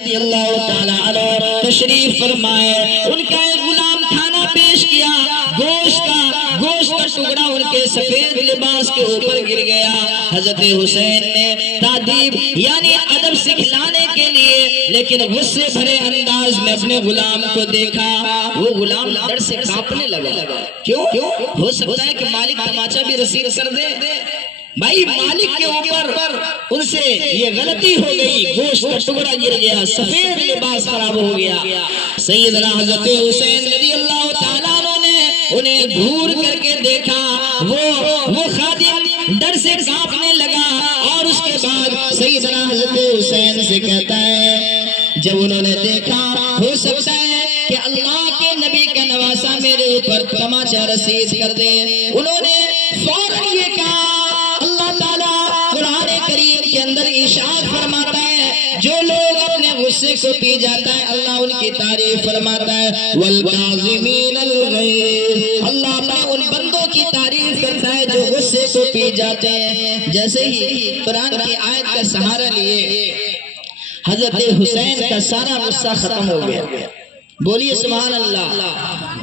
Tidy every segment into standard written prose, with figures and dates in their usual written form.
رضی اللہ تعالیٰ عنہ تشریف فرمائے، ان کا ایک غلام کھانا پیش کیا، گوشت کا ٹکڑا ان کے سفید لباس کے اوپر گر گیا۔ حضرت حسین نے تادیب یعنی ادب سکھلانے کے لیے لیکن غصے بھرے انداز میں اپنے غلام کو دیکھا، وہ غلام ڈر سے کانپنے لگا۔ کیوں؟ ہو سکتا ہے کہ مالک تماچا بھی رسید کر دے۔ بھائی مالک کے اوپر ان سے یہ غلطی ہو گئی، گوشت کا ٹکڑا گر گیا، سفید لباس خراب ہو گیا۔ سیدنا حضرت حسین رضی اللہ تعالیٰ عنہ نے انہیں گھور کر کے دیکھا، وہ خادم ڈر سے کانپنے لگا، اور اس کے بعد سیدنا حضرت حسین سے کہتا ہے جب انہوں نے دیکھا ہو سکتا ہے کہ اللہ کے نبی کا نواسا میرے اوپر تماچا رسید کر دے، انہوں نے فوراً یہ کہا، ارشاد فرماتا ہے جو لوگ اپنے غصے کو پی جاتا ہے اللہ ان کی تعریف فرماتا ہے، والکاظمین الغیظ، اللہ اپنے ان بندوں کی تعریف کرتا ہے جو غصے کو پی جاتے ہیں۔ جیسے ہی قرآن کی آیت کا سہارا لیے حضرت حسین کا سارا غصہ ختم ہو گیا، بولیے سبحان اللہ۔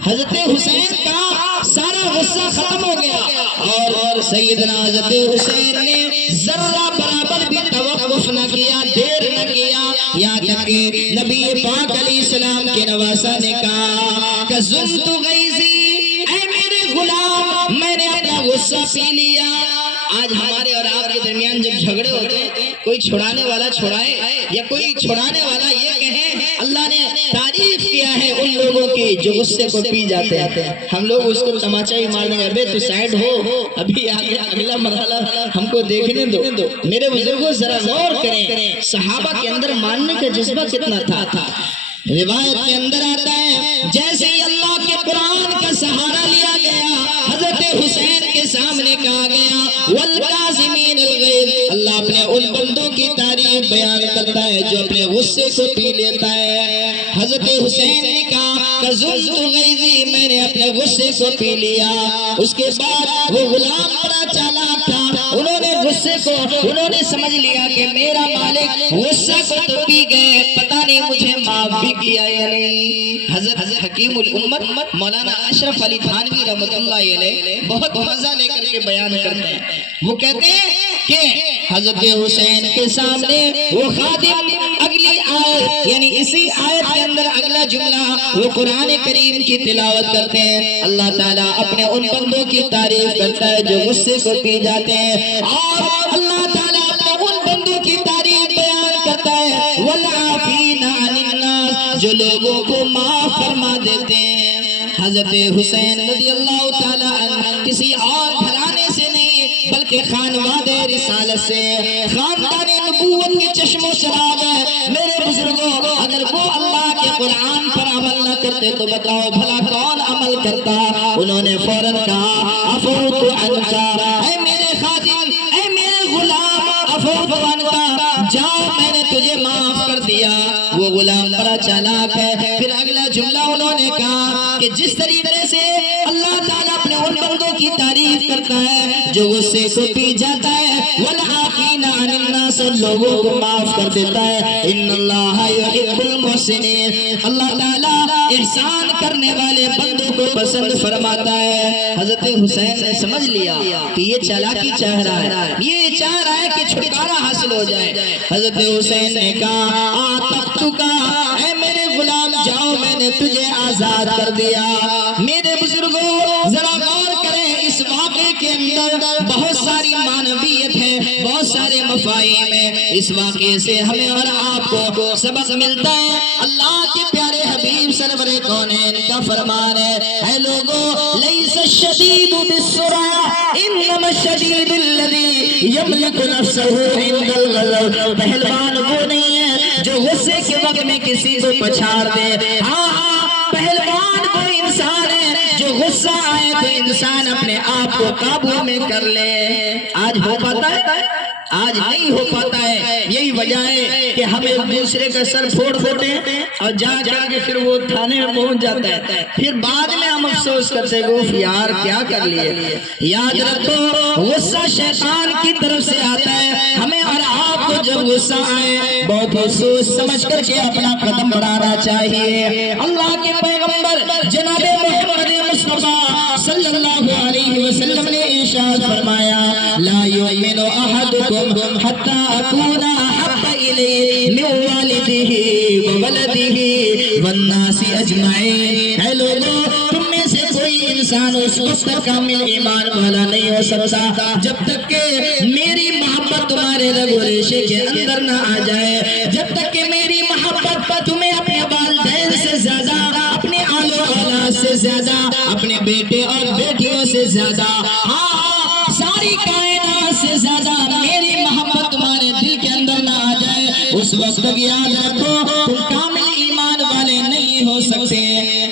حضرت حسین کا سارا غصہ ختم ہو گیا، اور سیدنا حضرت حسین نے ذرہ برابر بھی توقف نہ کیا، دیر نہ کیا، یہاں تک کہ نبی پاک علیہ السلام کے نواسا نے کہا کہ زنت غیظی، اے میرے غلام میں نے اپنا غصہ پی لیا۔ آج ہمارے اور آپ کے درمیان جب جھگڑے ہوتے ہیں، کوئی چھڑانے والا چھڑائے یا کوئی چھڑانے والا یہ کہے اللہ نے تعریف کیا ہے ان لوگوں کی جو غصے کو پی جاتے ہیں، ہم لوگ اس کو تماچا ہی مار دیں گے، ابے تو سائیڈ ہو، ابھی آگے اگلا مرحلہ ہم کو دیکھنے دو۔ میرے بزرگوں ذرا غور کریں، صحابہ کے اندر ماننے کا جذبہ کتنا تھا۔ روایت کے اندر آتا ہے جیسے ہی اللہ کے قرآن کا سہارا لیا گیا، حضرت حسین کے سامنے کہا گیا والکاظمین الغیظ، اللہ اپنے ان بندوں کی تعریف بیان کرتا ہے جو اپنے غصے کو پی لیتا ہے۔ حضرت حسین نے کہا کہ زنت غیظی، میں نے اپنے غصے کو پی لیا۔ اس کے بعد وہ غلام بڑا چالاک تھا، انہوں نے سمجھ لیا کہ میرا مالک غصہ کو تو پی گئے، پتہ نہیں مجھے معاف بھی کیا یا نہیں۔ حضرت حکیم الامت مولانا اشرف علی تھانوی رحمۃ اللہ علیہ بہت مزہ لے کر کے بیان کرتے ہیں، وہ کہتے ہیں کہ حضرت حسین کے سامنے وہ خادم اگلی آیت یعنی اسی آیت کے اندر اگلا جملہ وہ قرآن کریم کی تلاوت کرتے ہیں، اللہ تعالیٰ اپنے ان بندوں کی تعریف کرتا ہے جو غصے کو پی جاتے ہیں، اور اللہ تعالیٰ اپنے ان بندوں کی تعریف بیان کرتا ہے والعافین عن الناس، جو لوگوں کو معاف فرما دیتے ہیں۔ حضرت حسین رضی اللہ تعالیٰ عنہ کسی اور گھرانے سے نہیں بلکہ خانواد رسالت سے، خاندان نبوت کے چشم و چراغ ہے۔ میرے بزرگوں اگر وہ اللہ کے قرآن پر عمل نہ کرتے تو بتاؤ بھلا کون عمل کرتا؟ انہوں نے فوراً کہا عفوت عنکا، اے میرے خادم، اے میرے غلام، عفوت عنکا، جاؤ میں نے تجھے معاف کر دیا۔ وہ غلام بڑا چالاک ہے، پھر اگلا جملہ انہوں نے کہا کہ جس طریقے سے اللہ تعالیٰ اپنے ان بندوں کی تعریف کرتا ہے جو غصے کو پی جاتا ہے، والعافین عن الناس، لوگوں کو معاف کر دیتا ہے، ان اللہ یحب المحسنین، اللہ تعالیٰ احسان کرنے والے بندوں کو پسند فرماتا ہے۔ حضرت حسین نے سمجھ لیا کہ یہ چالاکی چاہ رہا ہے، یہ چاہ رہا ہے کہ چھٹکارا حاصل ہو جائے۔ حضرت حسین نے کہا آتقتکا، اے میرے غلام جاؤ میں نے تجھے آزاد کر دیا۔ میرے بزرگوں ذرا غور کریں، اس واقعے کے اندر بہت ساری معنویت ہے، بہت سارے مفاہیم ہیں، اس واقعے سے ہمیں اور آپ کو سبق ملتا ہے۔ اللہ کے پیارے حبیب سرور کونین کا فرمان ہے، اے لوگوں لیس الشدید بالسرعہ انما الشدید الذی یملک نفسہ عند الغضب، پہلوان وہ نہیں ہے جو غصے کے وقت میں کسی کو پچھاڑ دے، ہاں پہلوان وہ انسان ہے جو غصہ آئے تو انسان اپنے آپ کو قابو میں کر لے۔ آج ہو پاتا ہے؟ آج نہیں ہو پاتا ہے، یہی وجہ ہے کہ ہم ایک دوسرے کا سر پھوڑتے ہیں اور جا کے پھر وہ تھانے میں پہنچ جاتا ہے، پھر بعد میں ہم افسوس کرتے ہیں یار کیا کر لیے۔ یاد رکھو غصہ شیطان کی طرف سے آتا ہے، ہمیں اور آپ کو جب غصہ آئے بہت ہی سوچ سمجھ کر کے اپنا قدم بڑھانا چاہیے۔ اللہ کے پیغمبر جناب محمد مصطفیٰ صلی اللہ علیہ وسلم نے ارشاد فرمایا لا یؤمن احدکم حتی اکون احب الیہ من والدہ وولدہ والناس اجمعین۔ اے لوگوں، تم میں سے کوئی انسان اس وقت تک کامل ایمان والا نہیں ہو سکتا جب تک کہ میری محبت تمہارے رگ و ریشے کے اندر نہ آ جائے، جب تک کہ میری محبت تمہیں اپنے والدین سے زیادہ، اپنے آل و اولاد سے زیادہ، اپنے بیٹے اور بیٹیوں سے زیادہ، ہاں ساری کائنات سے زیادہ میری محبت تمہارے دل کے اندر نہ آ جائے، اس وقت تک یاد رکھو تم کامل ایمان والے نہیں ہو سکتے۔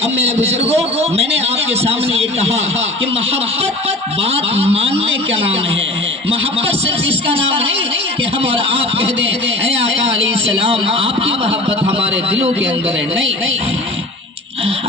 اب میرے بزرگوں، میں نے آپ کے سامنے یہ کہا کہ محبت بات ماننے کا نام ہے، محبت صرف اس کا نام نہیں کہ ہم اور آپ کہہ دیں اے آقا علیہ السلام آپ کی محبت ہمارے دلوں کے اندر ہے، نہیں۔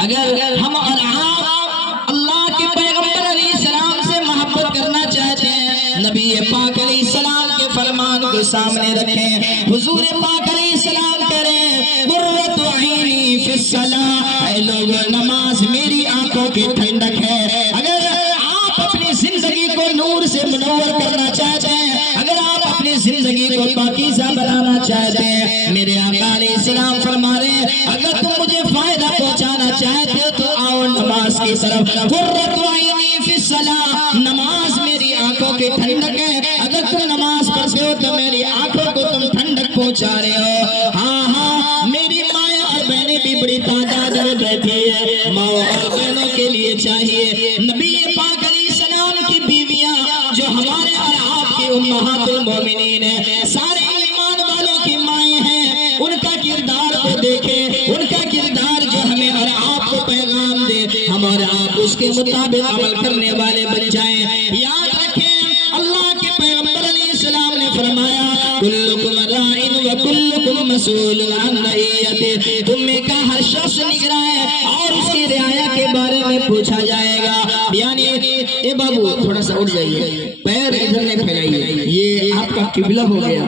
اگر ہم اور آپ اللہ کے پیغمبر علیہ السلام سے محبت کرنا چاہتے ہیں، نبی پاک علیہ السلام کے فرمان کو سامنے رکھیں، حضور پاک علیہ السلام کریں قرۃ عینی فی الصلاۃ، اے لوگوں نماز میری آنکھوں کی ٹھنڈک ہے۔ اگر آپ اپنی زندگی کو نور سے منور کرنا چاہتے ہیں، اگر آپ اپنی زندگی کو پاکیزہ بنانا چاہتے ہیں، میرے آقا علیہ السلام فرما رہے ہیں اگر تم مجھے فائدہ پہنچانا چاہتے ہو تو آؤ نماز کی طرف۔ قرۃ عینی فی الصلاۃ، نماز میری آنکھوں کی ٹھنڈک ہے، اگر تم نماز پڑھتے ہو تو میری آنکھوں کو تم ٹھنڈک پہنچا رہے ہو۔ ہاں میری مائیں اور بہنیں بھی بڑی تعداد میں بیٹھی ہے، ماں اور بہنوں کے لیے چاہیے نبی پاک علیہ السلام کی بیویاں جو ہمارے اور آپ کی امہات المومنین ہیں، سارے ایمان والوں کی مائیں ہیں، ان کا کردار کو دیکھیں، ان کا کردار جو ہمیں اور آپ کو پیغام دے، ہم اور آپ اس کے مطابق عمل کرنے والے بن جائیں۔ یاد رکھیں اللہ کے پیغمبر علیہ السلام نے فرمایا کلکم راع وکلکم مسئول عن رعیتہ، تم میں کا ہر شخص نگراں ہے اور اس کی رعایا کے بارے میں پوچھا جائے گا۔ یعنی اے بابو تھوڑا سا اٹھ جائیے، پیر ادھر نہیں پھیلائیے، یہ آپ کا قبلہ ہو گیا۔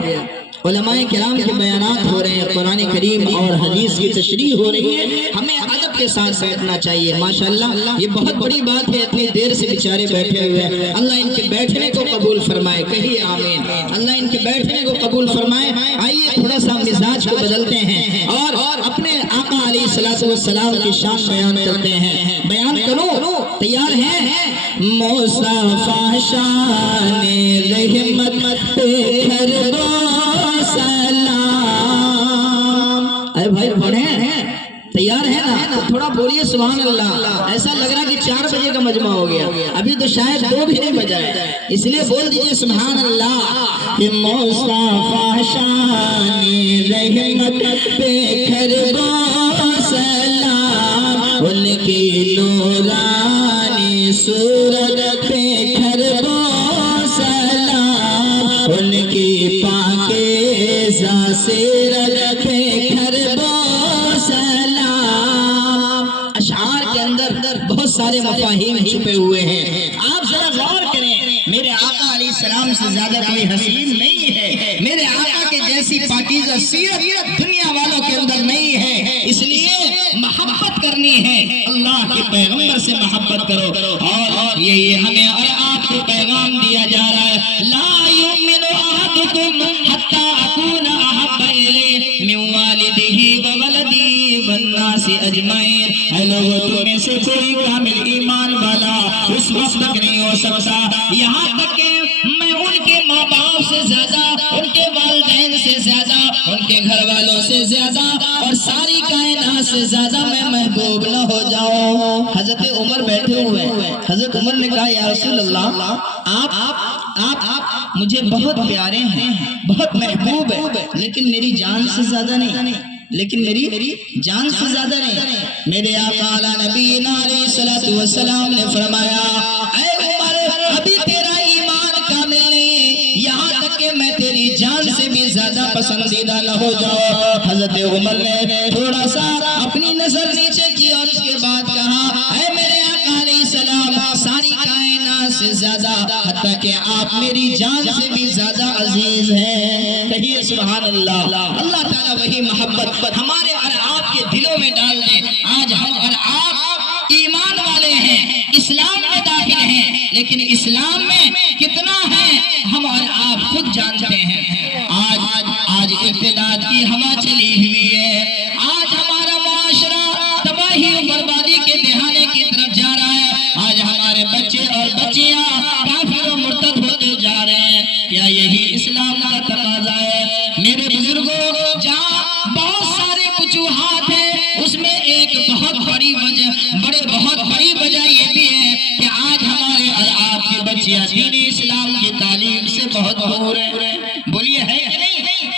علماء کرام کے بیانات ہو رہے ہیں، قرآن کریم اور حدیث کی تشریح ہو رہی ہے، ہمیں ادب کے ساتھ بیٹھنا چاہیے۔ ماشاءاللہ یہ بہت بڑی بات ہے، اتنی دیر سے بیچارے بیٹھے ہوئے ہیں، اللہ ان کے بیٹھنے کو قبول فرمائے، کہیے آمین۔ اللہ ان کے بیٹھنے کو قبول فرمائے۔ آئیے تھوڑا سا مزاج کو بدلتے ہیں اور اپنے آقا علیہ السلام کی شان بیان کرتے ہیں۔ بیان کرو، تیار ہیں؟ مصطفیٰ شان رحمت پہ کر دو سلام۔ ارے بھائی پڑھیں، تیار ہے نا؟ تھوڑا بولیے سبحان اللہ۔ ایسا لگ رہا کہ 4 بجے کا مجمع ہو گیا، ابھی تو شاید 2 بھی نہیں بجائے، اس لیے بول دیجئے سبحان اللہ۔ کہ مصطفیٰ شان رحمت پہ کر دو سلام، ان کی نورانی صورت پہ کر دو سلام، ان کی پاکیزہ سیرت پہ کر دو سلام۔ اشعار کے اندر بہت سارے مفاہیم چھپے ہوئے ہیں، آپ ذرا غور کریں۔ میرے آقا علیہ السلام سے زیادہ کوئی حسین نہیں ہے، میرے آقا کے جیسی پاکیزہ سیرت دنیا والوں کے اندر نہیں ہے، اس لیے محبت کرنی ہے، اللہ کے پیغمبر سے محبت کرو۔ اور یہی ہمیں اور آپ کو پیغام دیا جا رہا ہے لا یؤمن احدکم حتی اکون احب الیہ من والدہ وولدہ والناس اجمعین۔ اے لوگوں تم میں سے کوئی کامل ایمان والا اس وقت تک نہیں ہو سکتا یہاں تک کہ میں ان کے ماں باپ سے زیادہ، ان کے والدین سے زیادہ، ان کے گھر والوں سے زیادہ اور ساری کائنات سے زیادہ میں محبوب نہ ہو جاؤں۔ حضرت عمر بیٹھے ہوئے ہیں، حضرت عمر نے کہا یا رسول اللہ آپ مجھے بہت پیارے ہیں، بہت محبوب ہے، لیکن میری جان سے زیادہ نہیں، لیکن میری جان سے زیادہ نہیں۔ میرے آقا نبینا علیہ الصلوۃ والسلام نے فرمایا اے عمر ابھی تیرا ایمان کامل نہیں، یہاں تک کہ میں تیری جان سے بھی زیادہ پسندیدہ نہ ہو جاؤ۔ حضرت عمر نے تھوڑا سا اپنی نظر نیچے کی اور اس کے بعد کہا اے میرے آقا علیہ السلام ساری کائنات سے زیادہ، حتیٰ کہ آپ میری جان سے بھی زیادہ عزیز ہیں. کہیے سبحان اللہ. اللہ تعالیٰ وہی محبت ہمارے اور آپ کے دلوں میں ڈال دے. آج ہم اور آپ ایمان والے ہیں، اسلام میں داخل ہیں، لیکن اسلام میں کتنا ہے ہم اور آپ خود جانتے ہیں. آج ارتداد کی ہوا چلی ہوئی ہے. آج ہمارا معاشرہ تباہی و بربادی کے دہانے کی طرف جا رہا ہے. آج ہمارے بچے اور بچیاں کافر و مرتد ہوتے جا رہے ہیں. کیا یہی اسلام کا تقاضا ہے؟ میرے بزرگوں، جہاں بہت سارے وجوہات ہیں، اس میں ایک بہت بڑی وجہ یہ بھی ہے کہ آج ہمارے اور آپ کی بچیاں دین اسلام کی تعلیم سے بہت دور ہیں. بولیے ہے کہ نہیں؟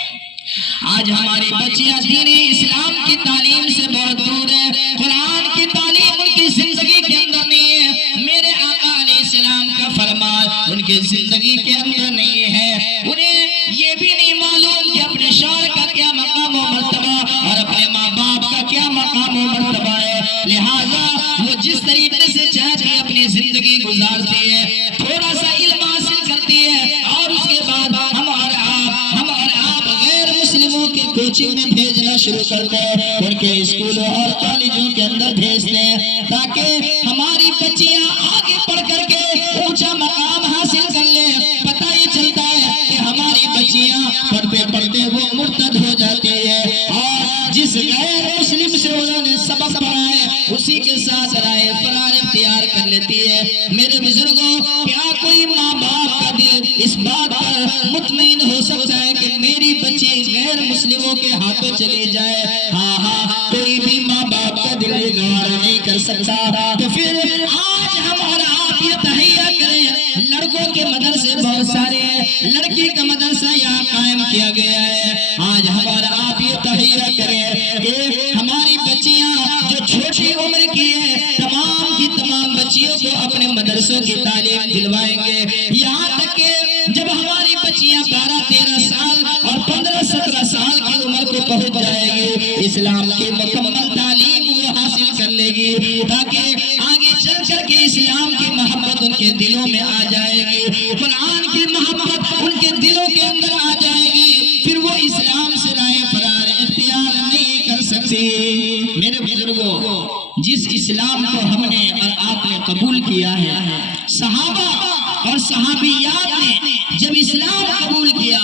آج ہماری بچیاں دین اسلام کی تعلیم سے بہت دور ہیں. قرآن کی تعلیم ان کی زندگی کے اندر نہیں ہے. میرے آقا علیہ السلام کا فرمان ان کی زندگی کے اندر نہیں ہے. انہیں یہ بھی نہیں معلوم کہ اپنے شوہر کا کیا مقام و مرتبہ اور اپنے ماں باپ کا کیا مقام و مرتبہ ہے. لہٰذا وہ جس طریقے سے چاہتی اپنی زندگی گزارتی ہے، تھوڑا سا علم حاصل کرتی ہے، اور اس کے بعد ہم اور آپ غیر مسلموں کے کوچنگ میں بھیجنا شروع کرتے ہیں، ان کے اسکولوں اور کالجوں کے اندر بھیجتے ہیں، تاکہ ہماری بچیاں آگے پڑھ کر کے اونچا مقام حاصل کر لیں. پتہ یہ چلتا ہے کہ ہماری بچیاں پڑھتے پڑھتے وہ مرتد ہو جاتی ہے، اور جس غیر مسلم سے انہوں نے سبق پڑھا ہے اسی کے ساتھ رائے فرار اختیار کر لیتی ہے. میرے بزرگوں، کیا کوئی ماں باپ کا دل اس بات پر مطمئن ہو سکتا ہے کہ میری بچی غیر مسلموں کے ہاتھوں چلی جائے؟ ہاں، کوئی بھی ماں باپ کا دل گوارا نہیں کر سکتا. تو پھر آج ہم اور آپ یہ تہیہ کریں. لڑکوں کے مدرسے بہت سارے ہیں، لڑکی کا مدرسہ یہاں قائم کیا گیا ہے. آج ہم اور آپ یہ تہیہ کریں کہ ہماری بچیاں جو چھوٹی عمر کی ہے، تمام کی تمام بچیوں کو اپنے مدرسوں کی تعلیم دلوائیں گے. یہاں تک کہ جب ہماری بچیاں 12-13 سال اور 15-17 سال کی عمر کو پہنچ جائے گی، اسلام کی مکمل تعلیم وہ حاصل کر لے گی، تاکہ آگے چل کر کے اسلام کی محبت ان کے دلوں میں آ جائے گی، قرآن کی محبت ان کے دلوں کے اندر آ جائے گی. پھر وہ اسلام سے رائے فرار اختیار نہیں کر سکتی. میرے بزرگوں، جس اسلام کو ہم نے اور آپ نے قبول کیا ہے، صحابہ اور صحابیات نے جب اسلام قبول کیا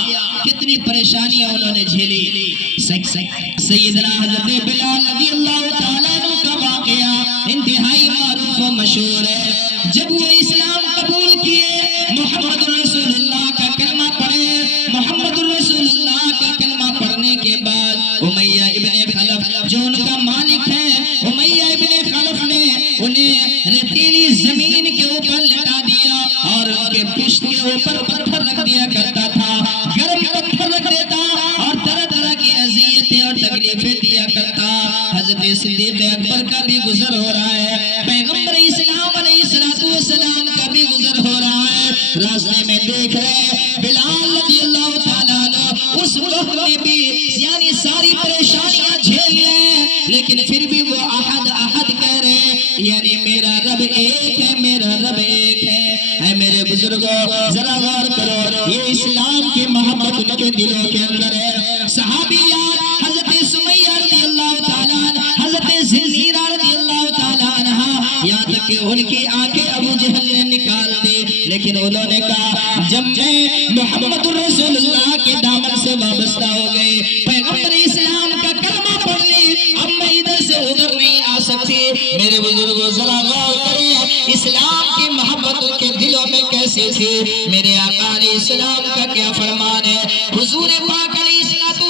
کتنی پریشانیاں انہوں نے جھیلی. سیدنا حضرت بلال رضی اللہ تعالیٰ عنہ کا واقعہ انتہائی معروف و مشہور ہے. جب وہ اسلام قبول کیے، محمد رسول اللہ کا کلمہ پڑھے، محمد رسول اللہ کا کلمہ پڑھنے کے بعد امیہ ابن خلف جو ان کا مالک ہے، امیہ ابن خلف نے انہیں ریتیلی زمین کے اوپر لٹا دیا اور ان کے پشت کے اوپر پتھر رکھ دیا کرتا تھا، گرم پتھر رکھ دیتا اور طرح طرح کی اذیتیں اور تکلیفیں دیا کرتا. حضرت صدیق اکبر کا بھی گزر ہو رہا ہے، پیغمبر اسلام علیہ السلام کا بھی گزر ہو رہا ہے. راستے میں دیکھ رہے بلال رضی اللہ تعالیٰ عنہ اس وقت میں بھی یعنی ساری پریشانیاں جھیل رہے ہیں، لیکن پھر بھی وہ احد احد کہہ رہے ہیں، یعنی میرا رب ایک ہے، میرا رب ایک ہے. اے میرے بزرگوں، ذرا غور کرو، یہ اسلام کی محبت ان کے دلوں کے اندر ہے. صحابیات حضرت سمیہ رضی اللہ تعالیٰ عنہ، حضرت زنیرہ رضی اللہ تعالیٰ عنہ، یہاں تک کہ ان کی آنکھیں ابو جہل نے نکال دی، لیکن انہوں نے کہا جب میں محمد رسول اللہ کے دامن سے وابستہ ہو گئی، پیغمبر اسلام کا کلمہ پڑھ لی، اب میں ادھر سے ادھر نہیں آ سکتی. میرے بزرگوں، ذرا غور کریں اسلام کی محبت ان کے دلوں میں کیسی تھی. میرے آقا علیہ السلام کا کیا فرمان ہے؟ حضور پاک علیہ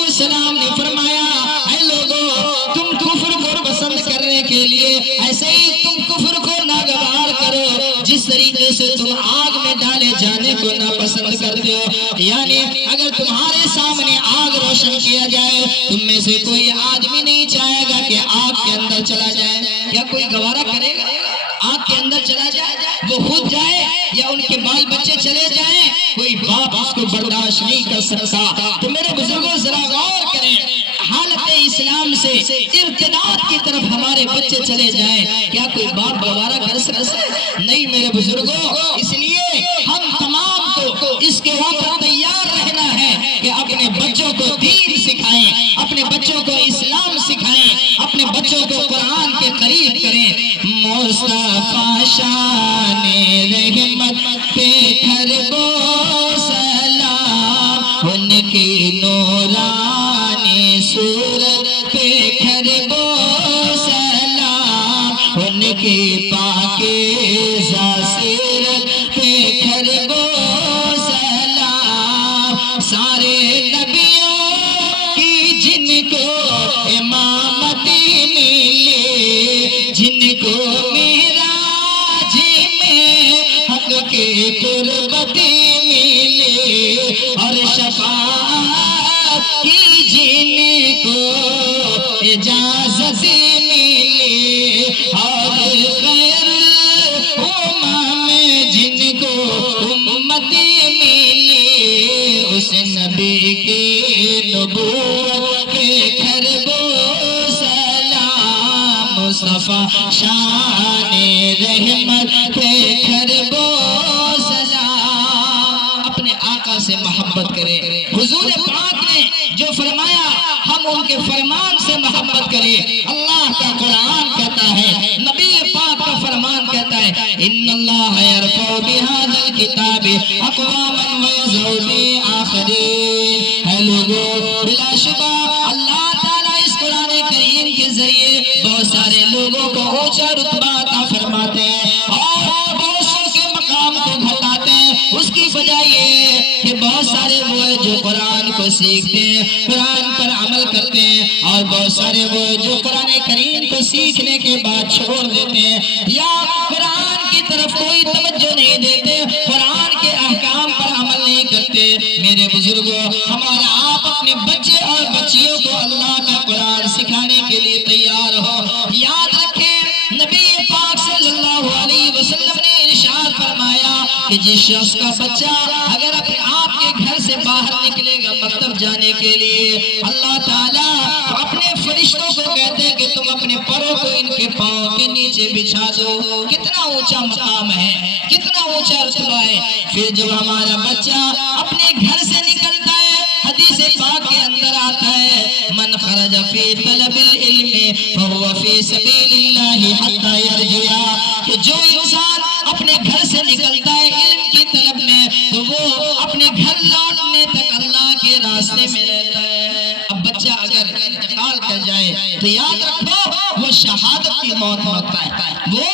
السلام نے فرمایا، اے لوگوں، تم کفر کو پسند کرنے کے لیے ایسے ہی تم کفر کو ناگوار کرو جس طریقے سے تم آگ میں ڈالے جانے کو ناپسند کرتے ہو. یعنی اگر تمہارے سامنے آگ روشن کیا جائے، تم میں سے کوئی آدمی نہیں چاہے گا کہ آگ کے اندر چلا جائے. کیا کوئی گوارا کرے گا آگ کے اندر چلا جائے؟ وہ خود جائے یا ان کے بال بچے چلے جائیں، کوئی باپ اس کو برداشت نہیں کر سکتا. تو میرے بزرگوں، ذرا غور کریں حالت اسلام سے ارتداد کی طرف ہمارے بچے چلے جائیں، کیا کوئی باپ گوارا کر سکتا ہے؟ نہیں میرے بزرگوں، اس لیے ہم تمام کو اس کے اوپر تیار رہنا ہے کہ اپنے بچوں کو دین سکھائیں، اپنے بچوں کو اسلام سکھائیں، اپنے بچوں کو قرآن کے قریب کریں۔ مصطفیٰ شان رحمت پہ کر دو سلام، ان کی نورانی صورت پہ کر دو سلام، ان کی پاکیزہ سیرت پہ کر دو سلام۔ سارے نبیوں کی جن کو امامتی ملی، جن کو معراج میں حق کی قربتی ملی، اور شفاعت کی جن کو اجازت ملی، اور خیر الامم جن کو امتی ملی، اس نبی کی نبوت پہ کر دو سلام۔ مصطفیٰ شان رحمت پہ کر دو سلام۔ اپنے آقا سے محبت کریں۔ حضور پاک نے جو فرمایا ہم ان کے فرمان سے محبت کریں۔ اللہ کا قرآن کہتا ہے، نبی پاک کا فرمان کہتا ہے، ان اللہ یرفع بہذا الکتاب اقواما ویضع بآخرین۔ اے لوگوں، بلا شبہ اللہ تعالیٰ اس قرآن کریم کے ذریعے بہت سارے لوگوں کو اونچا رتبہ عطا فرماتے ہیں اور بہت سو کے مقام کو گھٹاتے ہیں۔ اس کی وجہ یہ ہے کہ بہت سارے وہ ہیں جو قرآن کو سیکھتے ہیں، قرآن پر عمل کرتے ہیں، اور بہت سارے وہ جو قرآن کریم کو سیکھنے کے بعد چھوڑ دیتے ہیں یا قرآن کی طرف کوئی توجہ نہیں دیتے، قرآن کے احکام پر عمل نہیں کرتے۔ میرے بزرگوں، ہمارا آپ اپنے بچے اور بچیوں کو اللہ کا قرآن سکھانے کے لیے تیار ہو۔ یاد رکھیں، نبی پاک صلی اللہ علیہ وسلم نے ارشاد فرمایا کہ جس شخص کا بچہ اگر اپنے آپ کے گھر سے باہر نکلے گا مکتب جانے کے لیے، اللہ تعالیٰ اپنے فرشتوں کو کہتے ہیں کہ تم اپنے پروں کو ان کے پاؤں کے نیچے بچھا دو۔ کتنا اونچا مقام ہے، کتنا اونچا رتبہ ہے۔ پھر جب ہمارا بچہ اپنے گھر سے نکلتا ہے، حدیث پاک کے اندر آتا ہے، من خرج فی طلب العلم فهو فی سبیل اللہ حتی یرجع، کہ جو انسان اپنے گھر سے نکلتا ہے علم کی طلب میں تو وہ اپنے گھر لوٹنے تک اللہ کے راستے میں رہتا ہے۔ اب بچہ اگر انتقال کر جائے تو یاد رکھو وہ شہادت کی موت ہوتا ہے، وہ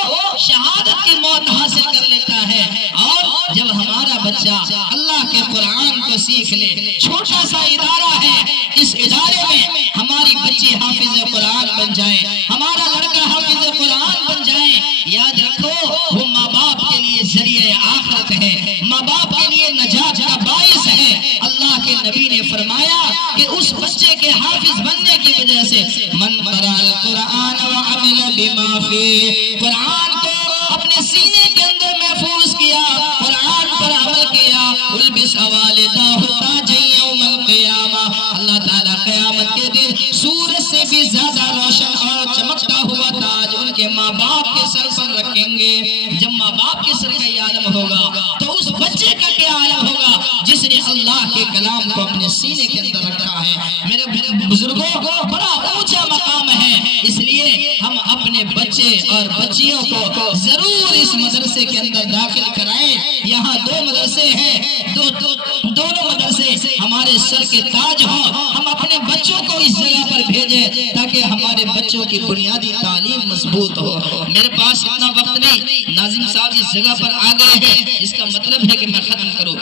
شہادت کی موت حاصل کر لیتا ہے۔ اور جب ہمارا بچہ اللہ کے قرآن کو سیکھ لے، چھوٹا سا ادارہ ہے، اس ادارے میں ہماری بچی حافظ قرآن بن جائے، ہمارا لڑکا حافظ قرآن بن جائے، یاد رکھو وہ ماں باپ کے لیے ذریعہ آخرت ہے، ماں باپ کے لیے نجات کا باعث ہے۔ اللہ کے نبی نے فرمایا کہ اس بچے کے حافظ بننے کی وجہ سے من قرأ القرآن وعمل بما فیہ، قرآن کو اپنے سینے کے اندر محفوظ کیا، قرآن پر عمل کیا، البس والدہ تاج یوم القیامہ، اللہ تعالیٰ قیامت کے دن سورج سے بھی زیادہ روشن اور چمکتا ہوا تاج ان کے ماں باپ کے سر پر رکھیں گے۔ جب ماں باپ کے سر کا یہ عالم ہوگا تو اس بچے کا کیا عالم ہوگا جس نے اللہ کے کلام کو اپنے سینے کے اندر رکھا ہے۔ میرے بزرگوں، بڑا اونچا مقام ہے، اس لیے ہم اپنے بچے اور بچیوں کو ضرور اس مدرسے کے اندر داخل کرائیں۔ یہاں دو مدرسے ہیں، دونوں مدرسے ہمارے سر کے تاج ہوں۔ ہم اپنے بچوں کو اس جگہ پر بھیجیں تاکہ ہمارے بچوں کی بنیادی تعلیم مضبوط ہو۔ میرے پاس اتنا وقت نہیں، ناظم صاحب اس جگہ پر آ گئے ہیں، اس کا مطلب ہے کہ میں ختم کروں،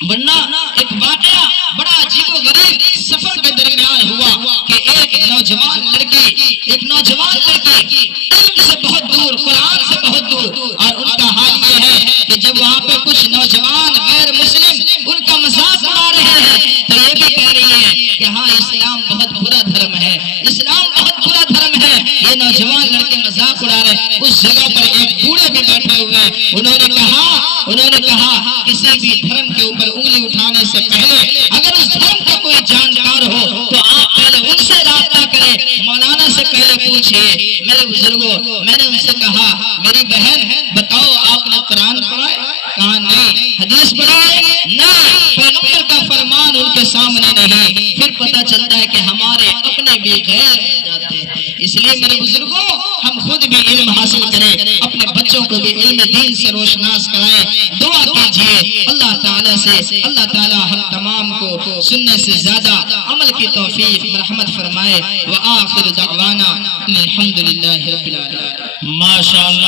ورنہ ایک واقعہ بڑا عجیب و غریب سفر کے درمیان ہوا کہ ایک نوجوان لڑکی علم سے بہت دور، قرآن سے بہت دور، اور ان کا حال یہ ہے کہ جب وہاں پہ کچھ نوجوان غیر مسلم ان کا مذاق اڑا رہے ہیں تو یہ بھی کہہ رہی ہے کہ ہاں اسلام بہت برا دھرم ہے، اسلام بہت برا دھرم ہے۔ یہ نوجوان لڑکے مذاق اڑا رہے ہیں، اس جگہ پر ایک بوڑھے بھی بیٹھے ہوئے ہیں، انہوں نے کہا کسی بھی دھرم کے اوپر انگلی اٹھانے سے پہلے اگر اس دھرم کا کوئی جانکار ہو تو آپ پہلے ان سے رابطہ کریں مولانا سے پہلے پوچھئے میرے بزرگوں میں نے ان سے کہا میری بہن بتاؤ آپ نے قرآن پڑھا ہے کہا نہیں حدیث پڑھا ہے نہیں پیغمبر کا فرمان ان کے سامنے نہیں پھر پتہ چلتا ہے کہ ہمارے اپنے بھی غیر جاتے ہیں اس لیے میرے بزرگوں ہم خود بھی علم حاصل کریں اپنے بچوں کو بھی علم دین سے روشناس کرائیں دعا کیجئے اللہ تعالیٰ سے اللہ تعالیٰ ہم تمام کو سننے سے زیادہ عمل کی توفیق مرحمت فرمائے وآخر دعوانا الحمدللہ رب العالمین. ماشاءاللہ.